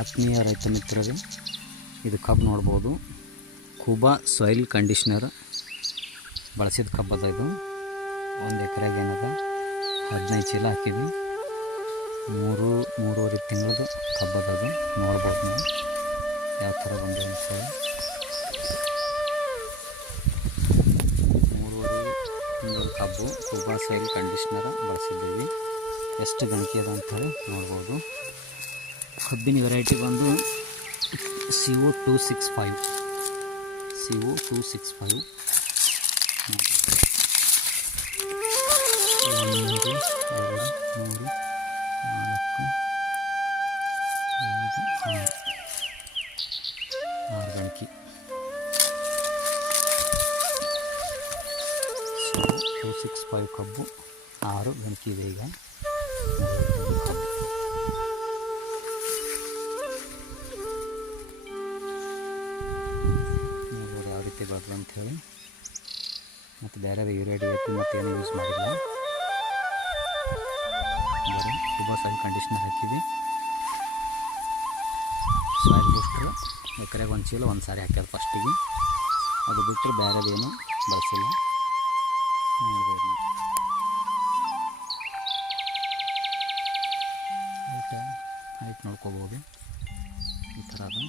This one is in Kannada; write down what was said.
ಆತ್ಮೀಯ ರೈತ ಮಿತ್ರರೇ, ಇದು ಕಬ್ಬು ನೋಡ್ಬೋದು. ಕುಬಾ ಸಾಯಿಲ್ ಕಂಡೀಷ್ನರ್ ಬಳಸಿದ ಕಬ್ಬು ಅದ. ಇದು 1 ಎಕರೆಗೆ ಏನದ 15 ಚೀಲ ಹಾಕಿದ್ವಿ. 3-3.5 ತಿಂಗಳದು ಕಬ್ಬು ಅದ. ನೋಡ್ಬೋದು ನಾವು ಯಾವ ಥರ ಬಂದಿದೆ ಅಂತೇಳಿ. 3.5 ತಿಂಗಳ ಕಬ್ಬು ಕುಬಾ ಸಾಯಿಲ್ ಕಂಡೀಷ್ನರ್ ಬಳಸಿದ್ದೀವಿ. ಎಷ್ಟು ಗಣಕಿ ಅದ ಅಂಥೇಳಿ ನೋಡ್ಬೋದು. ಕಬ್ಬಿನ ವೆರೈಟಿ ಬಂದು CO265. CO265 1 2 3 4 5 6 ಗಣಕಿ. CO265 ಕಬ್ಬು 6 ಗಣಕಿ ಇದೆ. ಈಗ ಯಾವ ರೀತಿ ಬರ್ತದೆ ಅಂಥೇಳಿ. ಮತ್ತು ಬೇರೆ ಯೂರಿಯಾ DAP ಮತ್ತೇನು ಯೂಸ್ ಮಾಡಿಲ್ಲ. ಬರೀ ಕುಬಾ ಸಾಯಿಲ್ ಕಂಡೀಷ್ನರ್ ಹಾಕಿದ್ವಿ. ಸಾಯಿಲ್ ಬೂಸ್ಟ್ರು ಎಕರೆಗೆ 1 ಚೀಲ 1 ಸಾರಿ ಹಾಕ್ಯಾರ ಫಸ್ಟಿಗೆ. ಅದು ಬಿಟ್ಟರೆ ಬೇರೆದೇನು ಬಳಸಿಲ್ಲ. ನೋಡ್ಬೋದು ಹೈಟ್ ನೋಡ್ಕೋಬೋದು. ಈ ಥರ ಅದು.